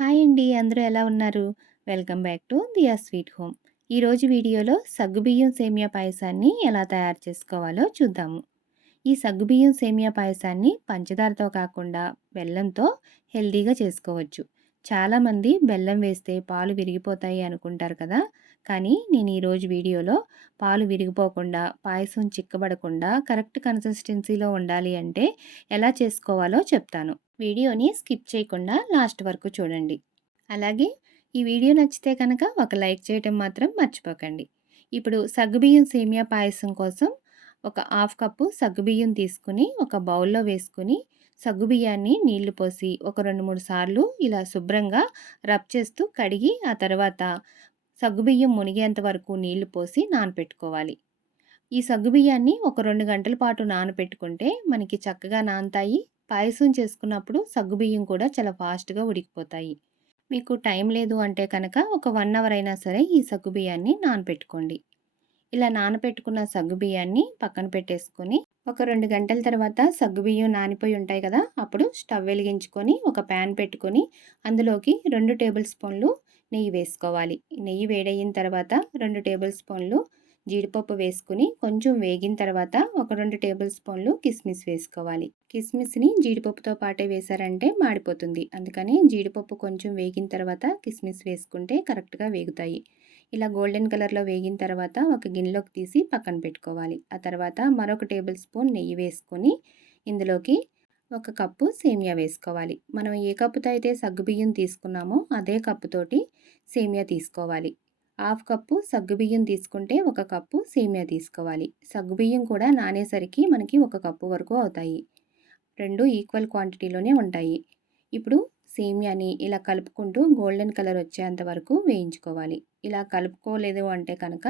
Hi అండి. అందరూ ఎలా ఉన్నారు? Welcome back to Diya sweet home. ఈరోజు వీడియోలో సగ్గుబియ్యం సేమియా పాయసాన్ని ఎలా తయారు చేసుకోవాలో చూద్దాము. ఈ సగ్గుబియ్యం సేమియా పాయసాన్ని పంచదారతో కాకుండా బెల్లంతో హెల్తీగా చేసుకోవచ్చు. చాలామంది బెల్లం వేస్తే పాలు విరిగిపోతాయి అనుకుంటారు కదా! కానీ నేను ఈరోజు వీడియోలో పాలు విరిగిపోకుండా, పాయసం చిక్కబడకుండా కరెక్ట్ కన్సిస్టెన్సీలో ఉండాలి అంటే ఎలా చేసుకోవాలో చెప్తాను. వీడియోని స్కిప్ చేయకుండా లాస్ట్ వరకు చూడండి. అలాగే ఈ వీడియో నచ్చితే కనుక ఒక లైక్ చేయటం మాత్రం మర్చిపోకండి. ఇప్పుడు సగ్గుబియ్యం సేమియా పాయసం కోసం ఒక హాఫ్ కప్పు సగ్గుబియ్యం తీసుకుని ఒక బౌల్లో వేసుకుని సగ్గుబియ్యాన్ని నీళ్లు పోసి ఒక 2-3 సార్లు ఇలా శుభ్రంగా రబ్ చేస్తూ కడిగి ఆ తర్వాత సగ్గుబియ్యం మునిగేంత వరకు నీళ్లు పోసి నానపెట్టుకోవాలి. ఈ సగ్గుబియ్యాన్ని ఒక 2 గంటల పాటు నానపెట్టుకుంటే మనకి చక్కగా నానతాయి. పాయసం చేసుకున్నప్పుడు సగ్గుబియ్యం కూడా చాలా ఫాస్ట్‌గా ఉడికిపోతాయి. మీకు టైం లేదు అంటే కనుక ఒక 1 అవర్ అయినా సరే ఈ సగ్గుబియ్యాన్ని నానపెట్టుకోండి. ఇలా నానపెట్టుకున్న సగ్గుబియ్యాన్ని పక్కన పెట్టేసుకొని ఒక 2 గంటల తర్వాత సగ్గుబియ్యం నానిపోయి ఉంటాయి కదా! అప్పుడు స్టవ్ వెలిగించుకొని ఒక ప్యాన్ పెట్టుకొని అందులోకి 2 టేబుల్ స్పూన్లు నెయ్యి వేసుకోవాలి. నెయ్యి వేడయిన తర్వాత 2 టేబుల్ స్పూన్లు జీడిపప్పు వేసుకుని కొంచెం వేగిన తర్వాత ఒక 2 టేబుల్ స్పూన్లు కిస్మిస్ వేసుకోవాలి. కిస్మిస్‌ని జీడిపప్పుతో పాటే వేశారంటే మాడిపోతుంది. అందుకని జీడిపప్పు కొంచెం వేగిన తర్వాత కిస్మిస్ వేసుకుంటే కరెక్ట్‌గా వేగుతాయి. ఇలా గోల్డెన్ కలర్‌లో వేగిన తర్వాత ఒక గిన్నెలోకి తీసి పక్కన పెట్టుకోవాలి. ఆ తర్వాత మరొక టేబుల్ స్పూన్ నెయ్యి వేసుకొని ఇందులోకి ఒక కప్పు సేమియా వేసుకోవాలి. మనం ఏ కప్పుతో అయితే సగ్గుబియ్యం తీసుకున్నామో అదే కప్పుతోటి సేమియా తీసుకోవాలి. హాఫ్ కప్పు సగ్గుబియ్యం తీసుకుంటే ఒక కప్పు సేమియా తీసుకోవాలి. సగ్గుబియ్యం కూడా నానేసరికి మనకి ఒక కప్పు వరకు అవుతాయి. 2 ఈక్వల్ క్వాంటిటీలోనే ఉంటాయి. ఇప్పుడు సేమియాని ఇలా కలుపుకుంటూ గోల్డెన్ కలర్ వచ్చేంత వరకు వేయించుకోవాలి. ఇలా కలుపుకోలేదు అంటే కనుక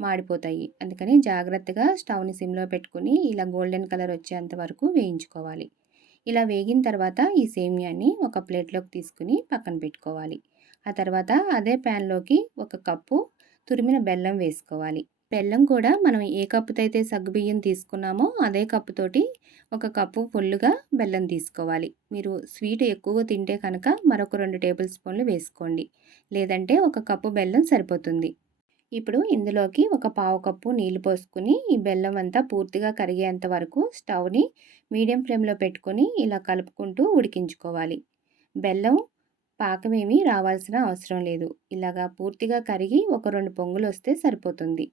మాడిపోతాయి. అందుకని జాగ్రత్తగా స్టవ్‌ని సిమ్‌లో పెట్టుకొని ఇలా గోల్డెన్ కలర్ వచ్చేంత వరకు వేయించుకోవాలి. ఇలా వేగిన తర్వాత ఈ సేమియాని ఒక ప్లేట్‌లోకి తీసుకొని పక్కన పెట్టుకోవాలి. ఆ తర్వాత అదే ప్యాన్‌లోకి ఒక కప్పు తురిమిన బెల్లం వేసుకోవాలి. బెల్లం కూడా మనం ఏ కప్పుతో అయితే సగ్గుబియ్యం తీసుకున్నామో అదే కప్పుతోటి ఒక కప్పు ఫుల్లుగా బెల్లం తీసుకోవాలి. మీరు స్వీట్ ఎక్కువగా తింటే కనుక మరొక 2 టేబుల్ స్పూన్లు వేసుకోండి. లేదంటే ఒక కప్పు బెల్లం సరిపోతుంది. ఇప్పుడు ఇందులోకి ఒక పావు కప్పు నీళ్లు పోసుకొని ఈ బెల్లం అంతా పూర్తిగా కరిగేంత వరకు స్టవ్‌ని మీడియం ఫ్లేమ్‌లో పెట్టుకొని ఇలా కలుపుకుంటూ ఉడికించుకోవాలి. బెల్లం పాకమేమీ రావాల్సిన అవసరం లేదు. ఇలాగా పూర్తిగా కరిగి ఒక 2 పొంగులొస్తే సరిపోతుంది.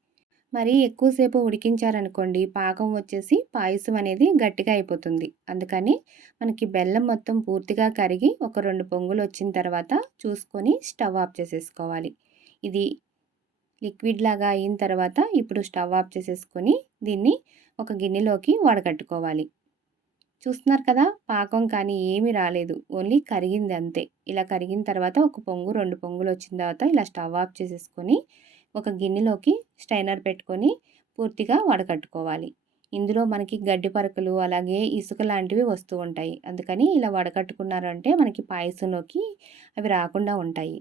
మరీ ఎక్కువసేపు ఉడికించారనుకోండి పాకం వచ్చేసి పాయసం అనేది గట్టిగా అయిపోతుంది. అందుకని మనకి బెల్లం మొత్తం పూర్తిగా కరిగి ఒక 2 పొంగులొచ్చిన తర్వాత చూసుకొని స్టవ్ ఆఫ్ చేసేసుకోవాలి. ఇది లిక్విడ్ లాగా అయిన తర్వాత ఇప్పుడు స్టవ్ ఆఫ్ చేసేసుకొని దీన్ని ఒక గిన్నెలోకి వడకట్టుకోవాలి. చూస్తున్నారు కదా! పాకం కానీ ఏమీ రాలేదు. ఓన్లీ కరిగింది అంతే. ఇలా కరిగిన తర్వాత ఒక పొంగు, 2 పొంగులొచ్చిన తర్వాత ఇలా స్టవ్ ఆఫ్ చేసేసుకొని ఒక గిన్నెలోకి స్ట్రైనర్ పెట్టుకొని పూర్తిగా వడకట్టుకోవాలి. ఇందులో మనకి గడ్డి పరకలు అలాగే ఇసుక లాంటివి వస్తూ ఉంటాయి. అందుకని ఇలా వడకట్టుకున్నారంటే మనకి పాయసంలోకి అవి రాకుండా ఉంటాయి.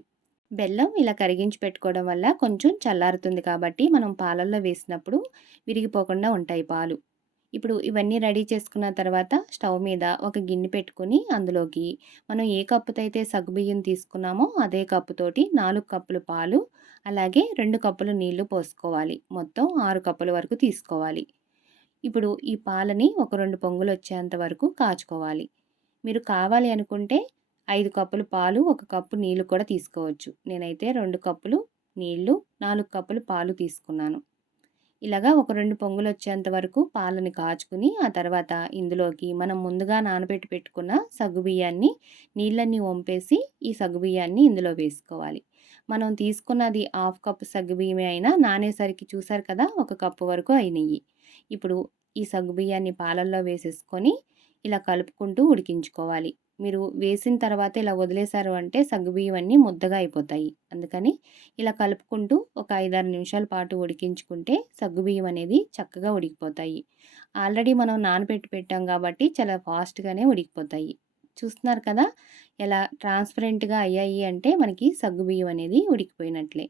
బెల్లం ఇలా కరిగించి పెట్టుకోవడం వల్ల కొంచెం చల్లారుతుంది కాబట్టి మనం పాలల్లో వేసినప్పుడు విరిగిపోకుండా ఉంటాయి పాలు. ఇప్పుడు ఇవన్నీ రెడీ చేసుకున్న తర్వాత స్టవ్ మీద ఒక గిన్నె పెట్టుకొని అందులోకి మనం ఏ కప్పుతో అయితే సగ్గుబియ్యం తీసుకున్నామో అదే కప్పుతోటి 4 కప్పులు పాలు అలాగే 2 కప్పులు నీళ్లు పోసుకోవాలి. మొత్తం 6 కప్పుల వరకు తీసుకోవాలి. ఇప్పుడు ఈ పాలని ఒక 2 పొంగులు వచ్చేంత వరకు కాచుకోవాలి. మీరు కావాలి అనుకుంటే 5 కప్పులు పాలు, 1 కప్పు నీళ్లు కూడా తీసుకోవచ్చు. నేనైతే 2 కప్పులు నీళ్లు, 4 కప్పులు పాలు తీసుకున్నాను. ఇలాగా ఒక 2 పొంగులొచ్చేంత వరకు పాలని కాచుకుని, ఆ తర్వాత ఇందులోకి మనం ముందుగా నానబెట్టి పెట్టుకున్న సగ్గుబియ్యాన్ని నీళ్ళన్నీ వంపేసి, ఈ సగ్గుబియ్యాన్ని ఇందులో వేసుకోవాలి. మనం తీసుకున్నది హాఫ్ కప్ సగ్గుబియ్యమే అయినా నానేసరికి చూసారు కదా! ఒక కప్పు వరకు అయినియి. ఇప్పుడు ఈ సగ్గుబియ్యాన్ని పాలల్లో వేసేసుకొని, ఇలా కలుపుకుంటూ ఉడికించుకోవాలి. మీరు వేసిన తర్వాత ఇలా వదిలేశారు అంటే సగ్గుబియ్యం అన్నీ ముద్దగా అయిపోతాయి. అందుకని ఇలా కలుపుకుంటూ ఒక 5, 6 నిమిషాల పాటు ఉడికించుకుంటే సగ్గుబియ్యం అనేది చక్కగా ఉడికిపోతాయి. ఆల్రెడీ మనం నానబెట్టి పెట్టాం కాబట్టి చాలా ఫాస్ట్‌గానే ఉడికిపోతాయి. చూస్తున్నారు కదా! ఎలా ట్రాన్స్‌పరెంట్‌గా అయ్యాయి అంటే మనకి సగ్గుబియ్యం అనేది ఉడికిపోయినట్లే.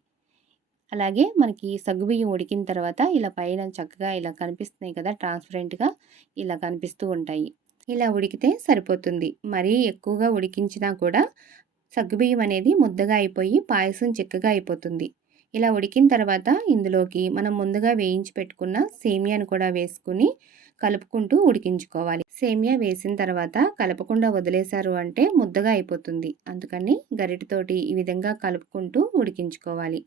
అలాగే మనకి సగ్గుబియ్యం ఉడికిన తర్వాత ఇలా పైన చక్కగా ఇలా కనిపిస్తున్నాయి కదా! ట్రాన్స్‌పరెంట్‌గా ఇలా కనిపిస్తూ ఉంటాయి. ఇలా ఉడికితే సరిపోతుంది. మరీ ఎక్కువగా ఉడికించినా కూడా సగ్గుబియ్యం అనేది ముద్దగా అయిపోయి పాయసం చిక్కగా అయిపోతుంది. ఇలా ఉడికిన తర్వాత ఇందులోకి మనం ముందుగా వేయించి పెట్టుకున్న సేమియాను కూడా వేసుకుని కలుపుకుంటూ ఉడికించుకోవాలి. సేమియా వేసిన తర్వాత కలపకుండా వదిలేశారు అంటే ముద్దగా అయిపోతుంది. అందుకని గరిటెతోటి ఈ విధంగా కలుపుకుంటూ ఉడికించుకోవాలి.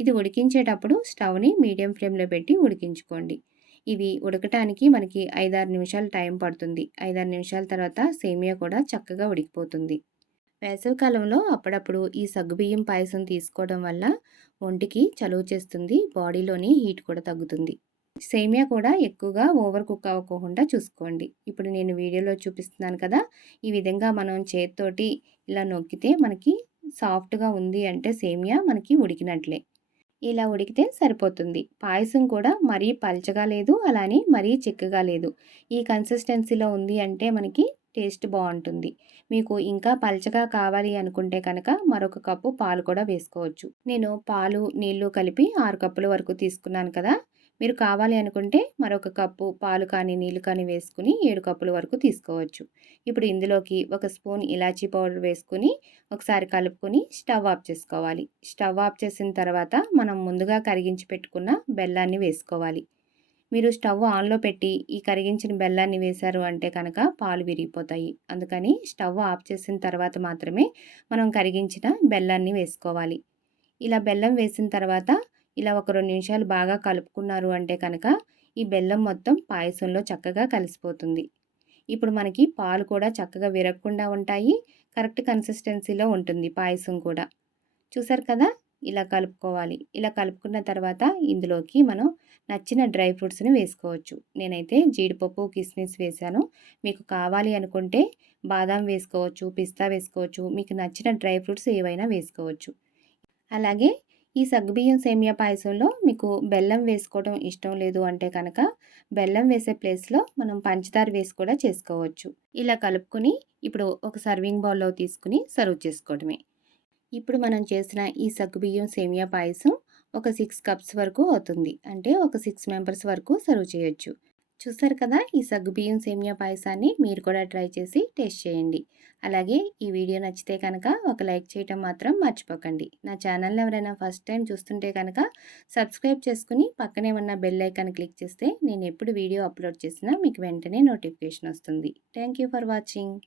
ఇది ఉడికించేటప్పుడు స్టవ్‌ని మీడియం ఫ్లేమ్‌లో పెట్టి ఉడికించుకోండి. ఇవి ఉడకటానికి మనకి 5, 6 నిమిషాలు టైం పడుతుంది. 5, 6 నిమిషాల తర్వాత సేమియా కూడా చక్కగా ఉడికిపోతుంది. వేసవికాలంలో అప్పుడప్పుడు ఈ సగ్గుబియ్యం పాయసం తీసుకోవడం వల్ల ఒంటికి చలువ చేస్తుంది. బాడీలోని హీట్ కూడా తగ్గుతుంది. సేమియా కూడా ఎక్కువగా ఓవర్ కుక్ అవ్వకోకుండా చూసుకోండి. ఇప్పుడు నేను వీడియోలో చూపిస్తున్నాను కదా! ఈ విధంగా మనం చేత్తోటి ఇలా నొక్కితే మనకి సాఫ్ట్‌గా ఉంది అంటే సేమియా మనకి ఉడికినట్లే. ఇలా ఉడికితే సరిపోతుంది. పాయసం కూడా మరీ పల్చగా లేదు, అలా అని మరీ చిక్కగా లేదు. ఈ కన్సిస్టెన్సీలో ఉంది అంటే మనకి టేస్ట్ బావుంటుంది. మీకు ఇంకా పల్చగా కావాలి అనుకుంటే కనుక మరొక కప్పు పాలు కూడా వేసుకోవచ్చు. నేను పాలు, నీళ్లు కలిపి 6 కప్పుల వరకు తీసుకున్నాను కదా! మీరు కావాలి అనుకుంటే మరొక కప్పు పాలు కానీ, నీళ్లు కానీ వేసుకొని 7 కప్పుల వరకు తీసుకోవచ్చు. ఇప్పుడు ఇందులోకి ఒక స్పూన్ ఇలాచీ పౌడర్ వేసుకొని ఒకసారి కలుపుకొని స్టవ్ ఆఫ్ చేసుకోవాలి. స్టవ్ ఆఫ్ చేసిన తర్వాత మనం ముందుగా కరిగించి పెట్టుకున్న బెల్లాన్ని వేసుకోవాలి. మీరు స్టవ్ ఆన్‌లో పెట్టి ఈ కరిగించిన బెల్లాన్ని వేశారు అంటే కనుక పాలు విరిగిపోతాయి. అందుకని స్టవ్ ఆఫ్ చేసిన తర్వాత మాత్రమే మనం కరిగించిన బెల్లాన్ని వేసుకోవాలి. ఇలా బెల్లం వేసిన తర్వాత ఇలా ఒక 2 నిమిషాలు బాగా కలుపుకున్నారు అంటే కనుక ఈ బెల్లం మొత్తం పాయసంలో చక్కగా కలిసిపోతుంది. ఇప్పుడు మనకి పాలు కూడా చక్కగా విరగకుండా ఉంటాయి. కరెక్ట్ కన్సిస్టెన్సీలో ఉంటుంది పాయసం కూడా. చూసారు కదా! ఇలా కలుపుకోవాలి. ఇలా కలుపుకున్న తర్వాత ఇందులోకి మనం నచ్చిన డ్రై ఫ్రూట్స్‌ని వేసుకోవచ్చు. నేనైతే జీడిపప్పు, కిస్మిస్ వేశాను. మీకు కావాలి అనుకుంటే బాదాం వేసుకోవచ్చు, పిస్తా వేసుకోవచ్చు. మీకు నచ్చిన డ్రై ఫ్రూట్స్ ఏవైనా వేసుకోవచ్చు. అలాగే ఈ సగ్గుబియ్యం సేమియా పాయసంలో మీకు బెల్లం వేసుకోవడం ఇష్టం లేదు అంటే కనుక బెల్లం వేసే ప్లేస్‌లో మనం పంచదార వేసి కూడా చేసుకోవచ్చు. ఇలా కలుపుకొని ఇప్పుడు ఒక సర్వింగ్ బౌల్‌లో తీసుకొని సర్వ్ చేసుకోవడమే. ఇప్పుడు మనం చేసిన ఈ సగ్గుబియ్యం సేమియా పాయసం ఒక 6 కప్స్ వరకు అవుతుంది. అంటే ఒక 6 మెంబర్స్ వరకు సర్వ్ చేయొచ్చు. చూసారు కదా! ఈ సగ్గుబియ్యం సేమియా పాయసాన్ని మీరు కూడా ట్రై చేసి టేస్ట్ చేయండి. అలాగే ఈ వీడియో నచ్చితే కనుక ఒక లైక్ చేయటం మాత్రం మర్చిపోకండి. నా ఛానల్‌ని ఎవరైనా ఫస్ట్ టైం చూస్తుంటే కనుక సబ్స్క్రైబ్ చేసుకొని పక్కనే ఉన్న బెల్ ఐకాన్ క్లిక్ చేస్తే నేను ఎప్పుడు వీడియో అప్లోడ్ చేసినా మీకు వెంటనే నోటిఫికేషన్ వస్తుంది. Thank you for watching.